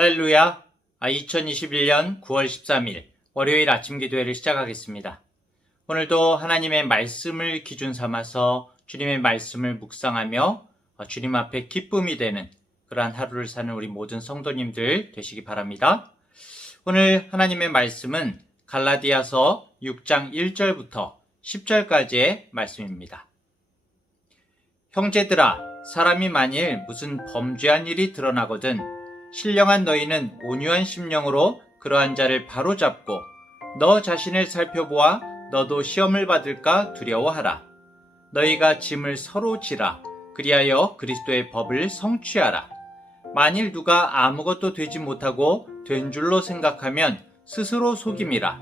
할렐루야. 2021년 9월 13일 월요일 아침 기도회를 시작하겠습니다. 오늘도 하나님의 말씀을 기준 삼아서 주님의 말씀을 묵상하며 주님 앞에 기쁨이 되는 그러한 하루를 사는 우리 모든 성도님들 되시기 바랍니다. 오늘 하나님의 말씀은 갈라디아서 6장 1절부터 10절까지의 말씀입니다. 형제들아, 사람이 만일 무슨 범죄한 일이 드러나거든 신령한 너희는 온유한 심령으로 그러한 자를 바로잡고 너 자신을 살펴보아 너도 시험을 받을까 두려워하라. 너희가 짐을 서로 지라. 그리하여 그리스도의 법을 성취하라. 만일 누가 아무것도 되지 못하고 된 줄로 생각하면 스스로 속임이라.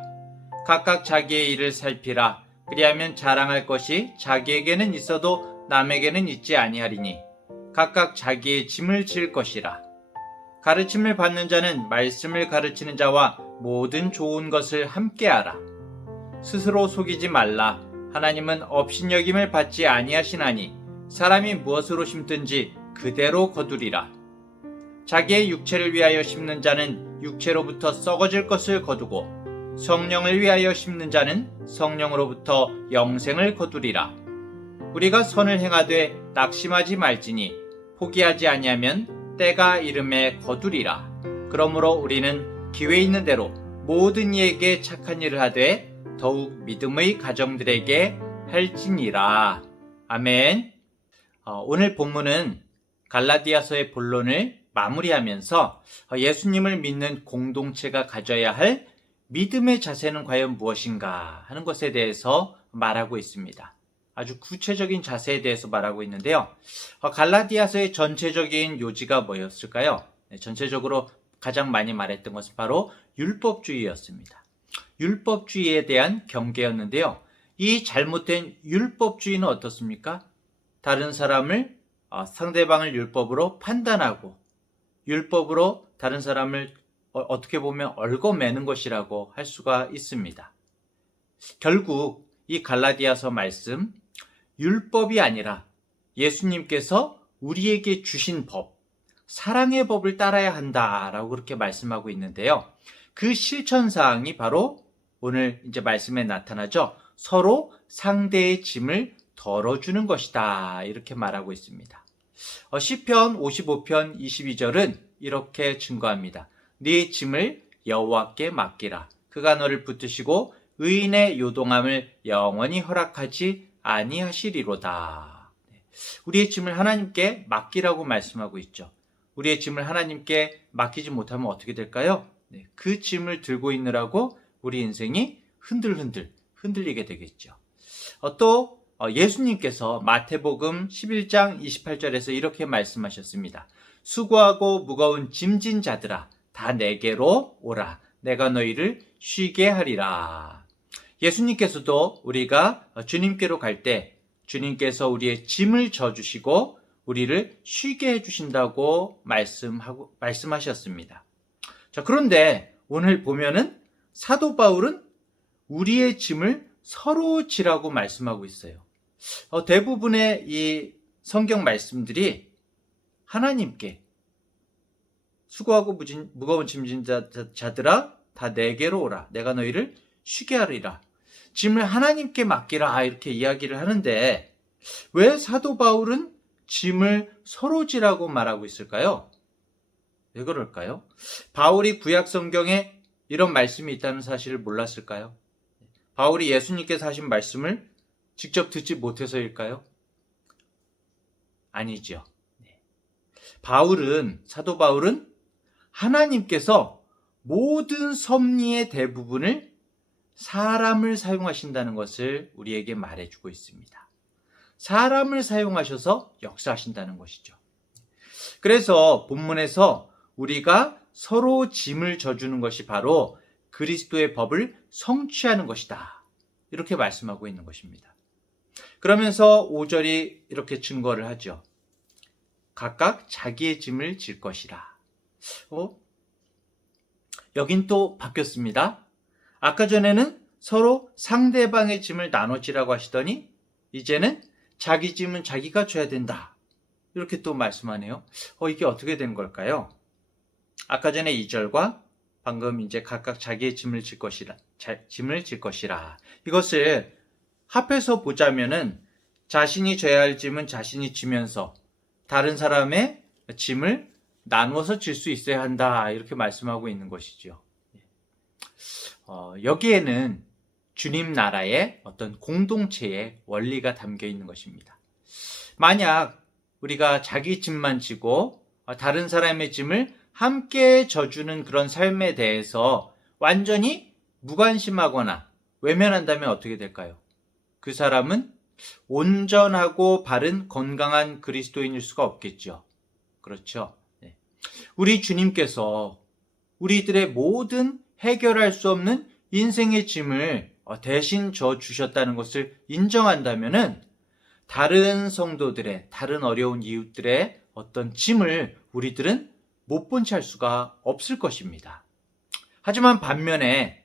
각각 자기의 일을 살피라. 그리하면 자랑할 것이 자기에게는 있어도 남에게는 있지 아니하리니 각각 자기의 짐을 질 것이라. 가르침을 받는 자는 말씀을 가르치는 자와 모든 좋은 것을 함께하라. 스스로 속이지 말라. 하나님은 업신여김을 받지 아니하시나니 사람이 무엇으로 심든지 그대로 거두리라. 자기의 육체를 위하여 심는 자는 육체로부터 썩어질 것을 거두고 성령을 위하여 심는 자는 성령으로부터 영생을 거두리라. 우리가 선을 행하되 낙심하지 말지니 포기하지 아니하면 때가 이름에 거두리라. 그러므로 우리는 기회 있는 대로 모든 이에게 착한 일을 하되 더욱 믿음의 가정들에게 할지니라. 아멘. 오늘 본문은 갈라디아서의 본론을 마무리하면서 예수님을 믿는 공동체가 가져야 할 믿음의 자세는 과연 무엇인가 하는 것에 대해서 말하고 있습니다. 아주 구체적인 자세에 대해서 말하고 있는데요. 갈라디아서의 전체적인 요지가 뭐였을까요? 전체적으로 가장 많이 말했던 것은 바로 율법주의였습니다. 율법주의에 대한 경계였는데요. 이 잘못된 율법주의는 어떻습니까? 다른 사람을, 상대방을 율법으로 판단하고 율법으로 다른 사람을 어떻게 보면 얽어매는 것이라고 할 수가 있습니다. 결국 이 갈라디아서 말씀, 율법이 아니라 예수님께서 우리에게 주신 법, 사랑의 법을 따라야 한다라고 그렇게 말씀하고 있는데요. 그 실천사항이 바로 오늘 이제 말씀에 나타나죠. 서로 상대의 짐을 덜어주는 것이다. 이렇게 말하고 있습니다. 시편 55편 22절은 이렇게 증거합니다. 네 짐을 여호와께 맡기라. 그가 너를 붙드시고 의인의 요동함을 영원히 허락하지 아니하시리로다. 우리의 짐을 하나님께 맡기라고 말씀하고 있죠. 우리의 짐을 하나님께 맡기지 못하면 어떻게 될까요? 그 짐을 들고 있느라고 우리 인생이 흔들리게 되겠죠. 또 예수님께서 마태복음 11장 28절에서 이렇게 말씀하셨습니다. 수고하고 무거운 짐진 자들아 다 내게로 오라. 내가 너희를 쉬게 하리라. 예수님께서도 우리가 주님께로 갈 때 주님께서 우리의 짐을 져주시고 우리를 쉬게 해주신다고 말씀하셨습니다. 자, 그런데 오늘 보면은 사도 바울은 우리의 짐을 서로 지라고 말씀하고 있어요. 대부분의 이 성경 말씀들이 하나님께 수고하고 무거운 짐진 자들아 다 내게로 오라. 내가 너희를 쉬게 하리라. 짐을 하나님께 맡기라 이렇게 이야기를 하는데 왜 사도 바울은 짐을 서로 지라고 말하고 있을까요? 왜 그럴까요? 바울이 구약 성경에 이런 말씀이 있다는 사실을 몰랐을까요? 바울이 예수님께서 하신 말씀을 직접 듣지 못해서일까요? 아니죠. 사도 바울은 하나님께서 모든 섭리의 대부분을 사람을 사용하신다는 것을 우리에게 말해주고 있습니다. 사람을 사용하셔서 역사하신다는 것이죠. 그래서 본문에서 우리가 서로 짐을 져주는 것이 바로 그리스도의 법을 성취하는 것이다. 이렇게 말씀하고 있는 것입니다. 그러면서 5절이 이렇게 증거를 하죠. 각각 자기의 짐을 질 것이라. 여긴 또 바뀌었습니다. 아까 전에는 서로 상대방의 짐을 나눠지라고 하시더니 이제는 자기 짐은 자기가 져야 된다. 이렇게 또 말씀하네요. 이게 어떻게 된 걸까요? 아까 전에 2절과 방금 이제 각각 자기의 짐을 질 것이라. 이것을 합해서 보자면은 자신이 져야 할 짐은 자신이 지면서 다른 사람의 짐을 나누어서 질 수 있어야 한다. 이렇게 말씀하고 있는 것이죠. 여기에는 주님 나라의 어떤 공동체의 원리가 담겨 있는 것입니다. 만약 우리가 자기 짐만 지고 다른 사람의 짐을 함께 져주는 그런 삶에 대해서 완전히 무관심하거나 외면한다면 어떻게 될까요? 그 사람은 온전하고 바른 건강한 그리스도인일 수가 없겠죠. 그렇죠? 네. 우리 주님께서 우리들의 모든 해결할 수 없는 인생의 짐을 대신 져 주셨다는 것을 인정한다면은 다른 성도들의, 다른 어려운 이웃들의 어떤 짐을 우리들은 못 본 채 할 수가 없을 것입니다. 하지만 반면에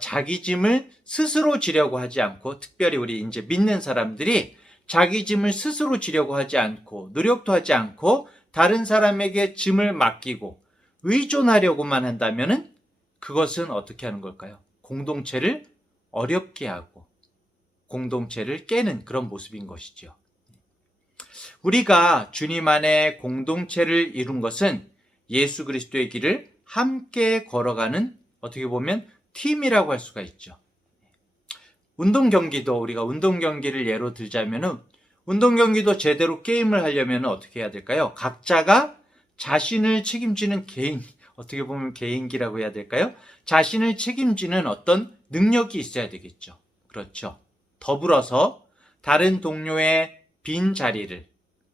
자기 짐을 스스로 지려고 하지 않고, 특별히 우리 이제 믿는 사람들이 자기 짐을 스스로 지려고 하지 않고 노력도 하지 않고 다른 사람에게 짐을 맡기고 의존하려고만 한다면은 그것은 어떻게 하는 걸까요? 공동체를 어렵게 하고 공동체를 깨는 그런 모습인 것이죠. 우리가 주님 안에 공동체를 이룬 것은 예수 그리스도의 길을 함께 걸어가는, 어떻게 보면 팀이라고 할 수가 있죠. 운동 경기도, 우리가 운동 경기를 예로 들자면은 운동 경기도 제대로 게임을 하려면 어떻게 해야 될까요? 각자가 자신을 책임지는 개인, 어떻게 보면 개인기라고 해야 될까요? 자신을 책임지는 어떤 능력이 있어야 되겠죠. 그렇죠. 더불어서 다른 동료의 빈 자리를,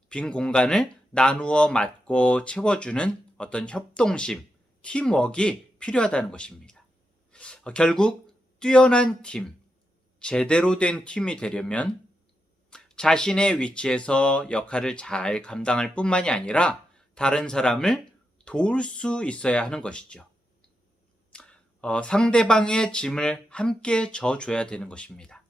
빈 공간을 나누어 맡고 채워주는 어떤 협동심, 팀워크가 필요하다는 것입니다. 결국 뛰어난 팀, 제대로 된 팀이 되려면 자신의 위치에서 역할을 잘 감당할 뿐만이 아니라 다른 사람을 도울 수 있어야 하는 것이죠. 상대방의 짐을 함께 져줘야 되는 것입니다.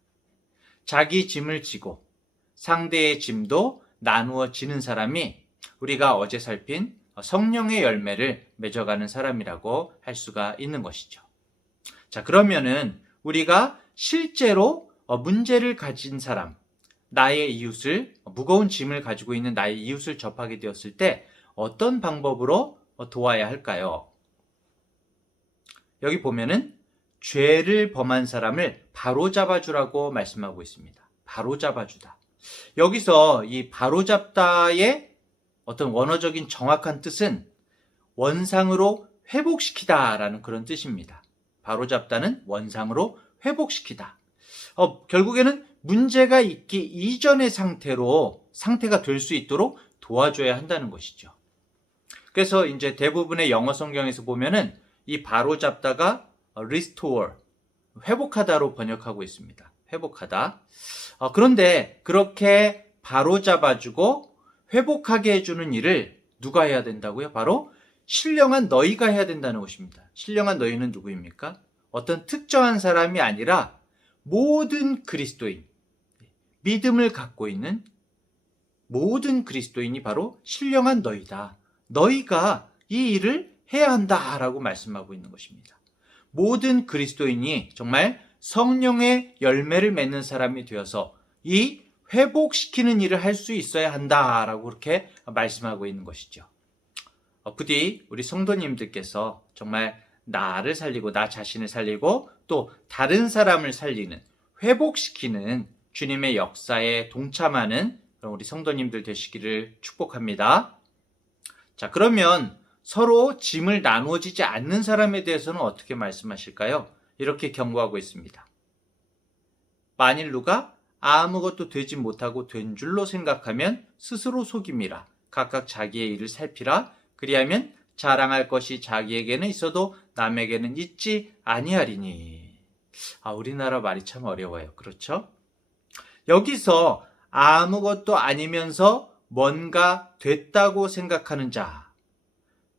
자기 짐을 지고 상대의 짐도 나누어 지는 사람이 우리가 어제 살핀 성령의 열매를 맺어가는 사람이라고 할 수가 있는 것이죠. 자, 그러면은 우리가 실제로 문제를 가진 사람, 나의 이웃을, 무거운 짐을 가지고 있는 나의 이웃을 접하게 되었을 때 어떤 방법으로 도와야 할까요? 여기 보면은 죄를 범한 사람을 바로잡아주라고 말씀하고 있습니다. 바로잡아주다. 여기서 이 바로잡다의 어떤 원어적인 정확한 뜻은 원상으로 회복시키다라는 그런 뜻입니다. 바로잡다는 원상으로 회복시키다. 결국에는 문제가 있기 이전의 상태가 될 수 있도록 도와줘야 한다는 것이죠. 그래서 이제 대부분의 영어 성경에서 보면은 이 바로잡다가 restore, 회복하다로 번역하고 있습니다. 회복하다. 그런데 그렇게 바로잡아주고 회복하게 해주는 일을 누가 해야 된다고요? 바로 신령한 너희가 해야 된다는 것입니다. 신령한 너희는 누구입니까? 어떤 특정한 사람이 아니라 모든 그리스도인, 믿음을 갖고 있는 모든 그리스도인이 바로 신령한 너희다. 너희가 이 일을 해야 한다라고 말씀하고 있는 것입니다. 모든 그리스도인이 정말 성령의 열매를 맺는 사람이 되어서 이 회복시키는 일을 할 수 있어야 한다라고 그렇게 말씀하고 있는 것이죠. 부디 우리 성도님들께서 정말 나를 살리고 나 자신을 살리고 또 다른 사람을 살리는, 회복시키는 주님의 역사에 동참하는 그런 우리 성도님들 되시기를 축복합니다. 자, 그러면 서로 짐을 나누어지지 않는 사람에 대해서는 어떻게 말씀하실까요? 이렇게 경고하고 있습니다. 만일 누가 아무것도 되지 못하고 된 줄로 생각하면 스스로 속임이라. 각각 자기의 일을 살피라. 그리하면 자랑할 것이 자기에게는 있어도 남에게는 있지 아니하리니. 우리나라 말이 참 어려워요. 그렇죠? 여기서 아무것도 아니면서 뭔가 됐다고 생각하는 자,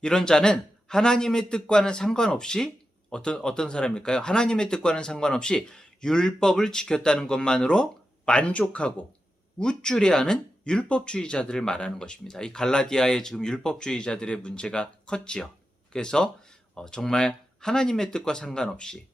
이런 자는 하나님의 뜻과는 상관없이 어떤 사람일까요? 하나님의 뜻과는 상관없이 율법을 지켰다는 것만으로 만족하고 우쭐해하는 율법주의자들을 말하는 것입니다. 이 갈라디아의 지금 율법주의자들의 문제가 컸지요. 그래서 정말 하나님의 뜻과 상관없이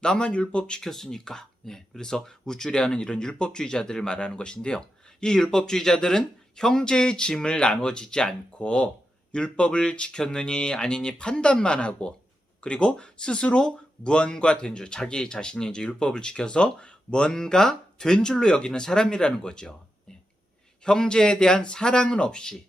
나만 율법 지켰으니까, 그래서 우쭐해하는 이런 율법주의자들을 말하는 것인데요. 이 율법주의자들은 형제의 짐을 나누어지지 않고 율법을 지켰느니 아니니 판단만 하고, 그리고 스스로 무언가 된 줄, 자기 자신이 이제 율법을 지켜서 뭔가 된 줄로 여기는 사람이라는 거죠. 형제에 대한 사랑은 없이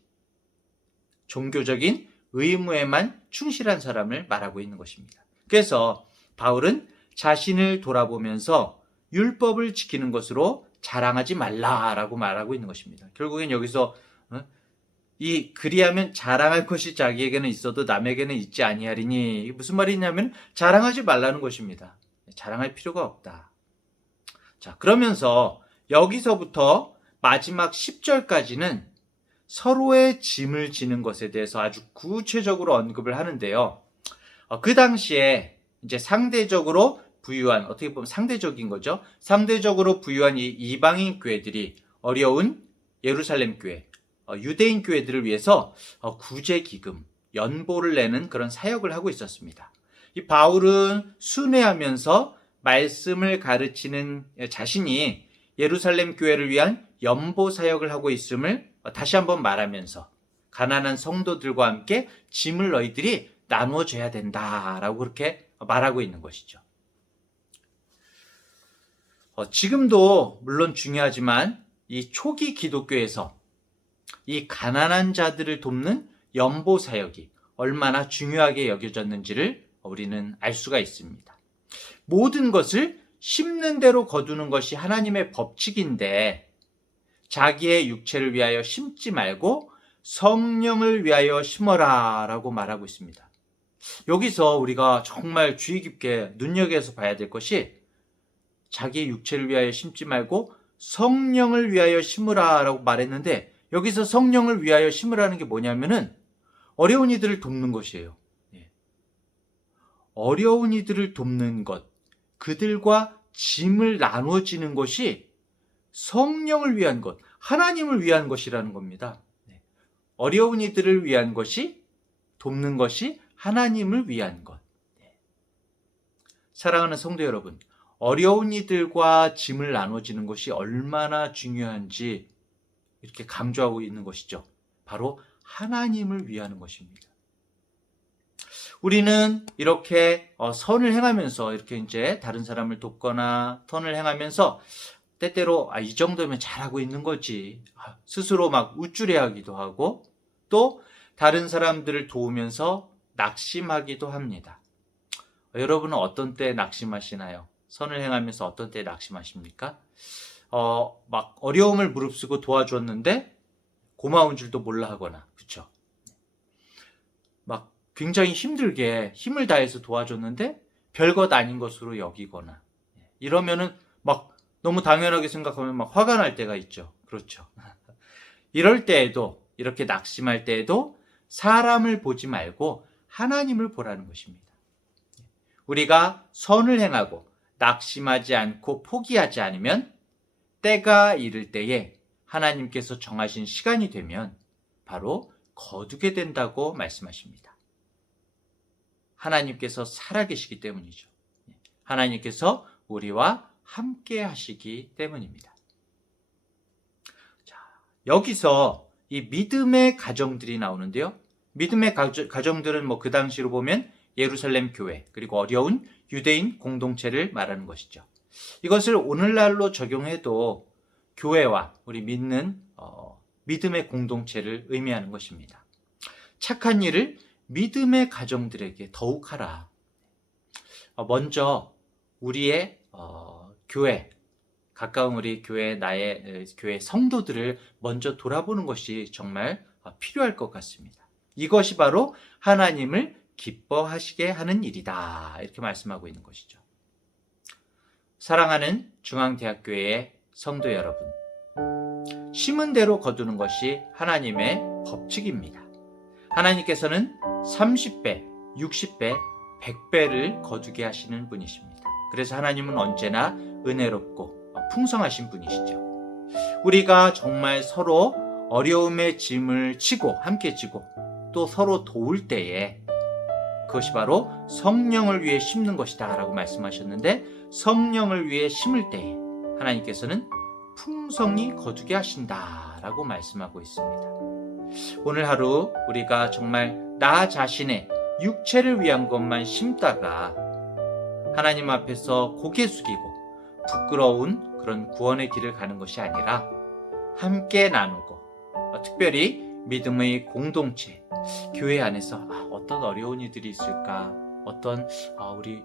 종교적인 의무에만 충실한 사람을 말하고 있는 것입니다. 그래서 바울은 자신을 돌아보면서 율법을 지키는 것으로 자랑하지 말라라고 말하고 있는 것입니다. 결국엔 여기서 이 그리하면 자랑할 것이 자기에게는 있어도 남에게는 있지 아니하리니, 이게 무슨 말이냐면 자랑하지 말라는 것입니다. 자랑할 필요가 없다. 자, 그러면서 여기서부터 마지막 10절까지는 서로의 짐을 지는 것에 대해서 아주 구체적으로 언급을 하는데요. 그 당시에 이제 상대적으로 부유한, 어떻게 보면 상대적인 거죠. 상대적으로 부유한 이 이방인 교회들이 어려운 예루살렘 교회, 유대인 교회들을 위해서 구제기금, 연보를 내는 그런 사역을 하고 있었습니다. 이 바울은 순회하면서 말씀을 가르치는 자신이 예루살렘 교회를 위한 연보 사역을 하고 있음을 다시 한번 말하면서 가난한 성도들과 함께 짐을 너희들이 나누어줘야 된다라고 그렇게 말하고 있는 것이죠. 지금도 물론 중요하지만 이 초기 기독교에서 이 가난한 자들을 돕는 연보 사역이 얼마나 중요하게 여겨졌는지를 우리는 알 수가 있습니다. 모든 것을 심는 대로 거두는 것이 하나님의 법칙인데, 자기의 육체를 위하여 심지 말고 성령을 위하여 심어라 라고 말하고 있습니다. 여기서 우리가 정말 주의 깊게 눈여겨서 봐야 될 것이, 자기의 육체를 위하여 심지 말고 성령을 위하여 심으라 라고 말했는데, 여기서 성령을 위하여 심으라는 게 뭐냐면은 어려운 이들을 돕는 것이에요. 어려운 이들을 돕는 것, 그들과 짐을 나누어지는 것이 성령을 위한 것, 하나님을 위한 것이라는 겁니다. 어려운 이들을 위한 것이, 돕는 것이 하나님을 위한 것. 사랑하는 성도 여러분, 어려운 이들과 짐을 나눠지는 것이 얼마나 중요한지 이렇게 강조하고 있는 것이죠. 바로 하나님을 위하는 것입니다. 우리는 이렇게 선을 행하면서 이렇게 이제 다른 사람을 돕거나 선을 행하면서 때때로 이 정도면 잘하고 있는 거지, 스스로 막 우쭐해하기도 하고, 또 다른 사람들을 도우면서 낙심하기도 합니다. 여러분은 어떤 때 낙심하시나요? 선을 행하면서 어떤 때 낙심하십니까? 막 어려움을 무릅쓰고 도와줬는데 고마운 줄도 몰라 하거나, 그렇죠? 막 굉장히 힘들게 힘을 다해서 도와줬는데 별것 아닌 것으로 여기거나, 이러면은 막 너무 당연하게 생각하면 막 화가 날 때가 있죠. 그렇죠? 이럴 때에도, 이렇게 낙심할 때에도 사람을 보지 말고 하나님을 보라는 것입니다. 우리가 선을 행하고 낙심하지 않고 포기하지 않으면 때가 이를 때에 하나님께서 정하신 시간이 되면 바로 거두게 된다고 말씀하십니다. 하나님께서 살아계시기 때문이죠. 하나님께서 우리와 함께 하시기 때문입니다. 자, 여기서 이 믿음의 가정들이 나오는데요. 믿음의 가정들은 그 당시로 보면 예루살렘 교회, 그리고 어려운 유대인 공동체를 말하는 것이죠. 이것을 오늘날로 적용해도 교회와 우리 믿는 믿음의 공동체를 의미하는 것입니다. 착한 일을 믿음의 가정들에게 더욱 하라. 먼저 우리의 교회, 가까운 우리 교회, 나의 교회 성도들을 먼저 돌아보는 것이 정말 필요할 것 같습니다. 이것이 바로 하나님을 기뻐하시게 하는 일이다, 이렇게 말씀하고 있는 것이죠. 사랑하는 중앙대학교의 성도 여러분, 심은 대로 거두는 것이 하나님의 법칙입니다. 하나님께서는 30배, 60배, 100배를 거두게 하시는 분이십니다. 그래서 하나님은 언제나 은혜롭고 풍성하신 분이시죠. 우리가 정말 서로 어려움의 짐을 지고 함께 지고 또 서로 도울 때에 그것이 바로 성령을 위해 심는 것이다 라고 말씀하셨는데, 성령을 위해 심을 때에 하나님께서는 풍성히 거두게 하신다 라고 말씀하고 있습니다. 오늘 하루 우리가 정말 나 자신의 육체를 위한 것만 심다가 하나님 앞에서 고개 숙이고 부끄러운 그런 구원의 길을 가는 것이 아니라 함께 나누고, 특별히 믿음의 공동체, 교회 안에서 어떤 어려운 이들이 있을까, 어떤 우리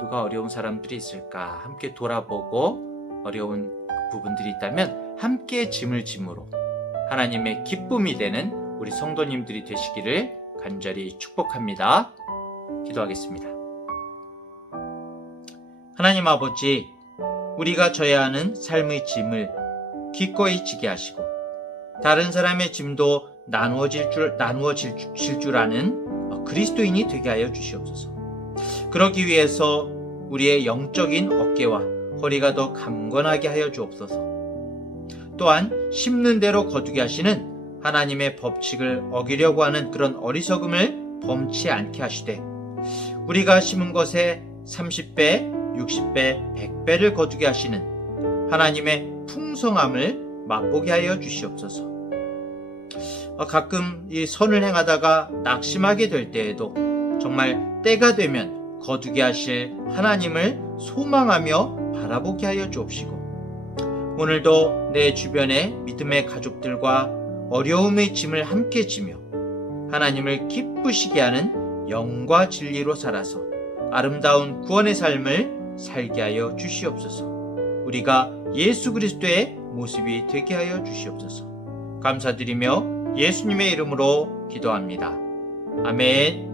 누가 어려운 사람들이 있을까 함께 돌아보고, 어려운 부분들이 있다면 함께 짐을 짐으로 하나님의 기쁨이 되는 우리 성도님들이 되시기를 간절히 축복합니다. 기도하겠습니다. 하나님 아버지, 우리가 져야 하는 삶의 짐을 기꺼이 지게 하시고 다른 사람의 짐도 나누어질 줄 아는 그리스도인이 되게 하여 주시옵소서. 그러기 위해서 우리의 영적인 어깨와 허리가 더 강건하게 하여 주옵소서. 또한 심는 대로 거두게 하시는 하나님의 법칙을 어기려고 하는 그런 어리석음을 범치 않게 하시되, 우리가 심은 것에 30배, 60배, 100배를 거두게 하시는 하나님의 풍성함을 맛보게 하여 주시옵소서. 가끔 이 선을 행하다가 낙심하게 될 때에도 정말 때가 되면 거두게 하실 하나님을 소망하며 바라보게 하여 주옵시고, 오늘도 내 주변의 믿음의 가족들과 어려움의 짐을 함께 지며 하나님을 기쁘시게 하는 영과 진리로 살아서 아름다운 구원의 삶을 살게 하여 주시옵소서. 우리가 예수 그리스도의 모습이 되게 하여 주시옵소서. 감사드리며 예수님의 이름으로 기도합니다. 아멘.